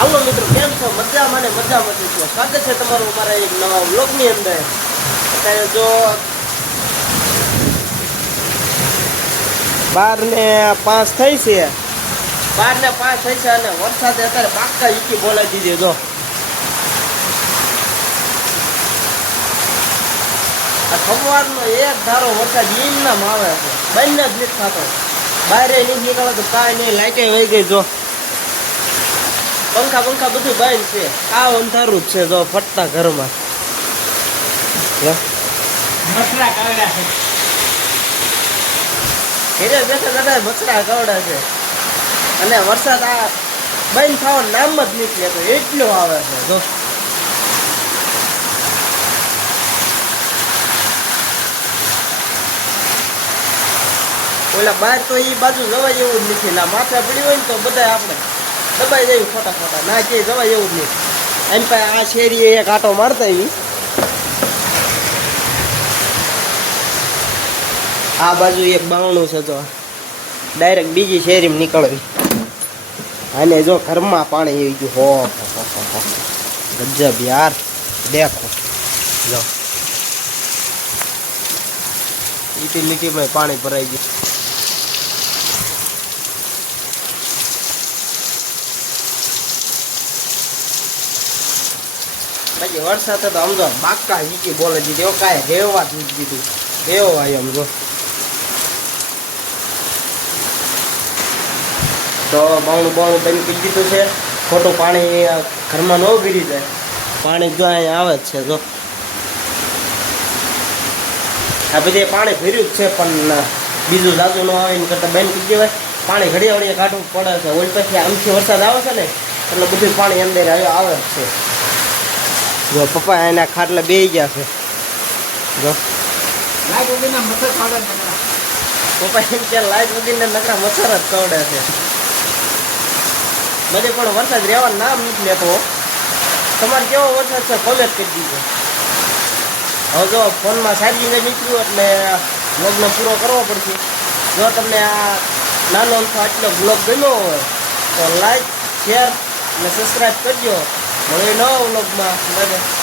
હાલો મિત્રો કેમ છો? મજામાં ને મજા મજી છો. સ્વાગત છે તમારું અમારા એક નવા બ્લોગની અંદર. અત્યારે જો બાર ને પાંચ થઈ છે. બાર ને પાંચ થઈ છે અને વરસાદે અત્યારે પાક્કા ઈકી બોલાવી દીધી જો. સવારનો એક ધારો વરસાદ ઈમ નામ આવે છે. બંને જ નીકળતો બહાર નહીં નીકળે તો કાંઈ નહીં લાઈટે વહી ગઈ જો. પંખા પંખા બધું બંધ છે. આ અંધારું જ છે જો ફટતા ઘરમાં. ઘરે બેઠા બેઠા મચરા કવડા છે. અને વરસાદ આ બંધ થવા નામ જ નથી લેતો એટલો આવે છે જો. ઓલા બહાર તો એ બાજુ જવાય એવું જ નથી. ના માથે પડી હોય ને તો બધા આપણે દબાઈ જાય ખોટા ખોટા. ના કે જવાય એવું જ નહીં. એમ પાસે આ શેરી એક આટો મારતા આવી આ બાજુ એક બાવણું છે તો ડાયરેક્ટ બીજી શેરીમાં નીકળવી. અને જો ઘરમાં પાણી આવી ગયું. હો. ગજબ યાર. દેખો. જો ઈટી લીટીમાં પાણી ભરાઈ ગયું. બાકી વરસાદ તો આમ બાકા વીકી બોલે દીધી એવો કાંઈ રેવા જ દીધું. રેવા એમ જો. તો બાવણું બાવણું બંધ કરી દીધું છે. ખોટું પાણી ઘરમાં ન ગીરી જાય. પાણી જો અહીંયા આવે જ છે, જો. આ બધે પાણી ભર્યું જ છે, પણ બીજું જાજુ ન આવે ને કરતાં બંધ કરી દેવાય. પાણી ઘડીએ ઘડીએ કાઢવું પડે છે. ઓલ પછી આમથી વરસાદ આવે છે ને, એટલે બધું પાણી અંદર આવે જ છે. જો પપ્પા એના ખાટલા બે ગયા છે. જો. લાઈટ વગરના મચ્છર પપ્પા એમ કે લાઈટ વગીને નકરા મચ્છર જ કરડે છે. બધે પણ વરસાદ રહેવા નામ નથી લેતો તમારે કેવો વરસાદ છે કોલેજ કરી દીધો. હવે જો ફોનમાં ચાર્જિંગ નીકળ્યું એટલે લગ્ન પૂરો કરવો પડશે. જો તમને આ નાનો આટલો બ્લોગ ગમ્યો હોય તો લાઈક શેર અને સબસ્ક્રાઈબ કરજો. મળે નવા બ્લોગમાં બધા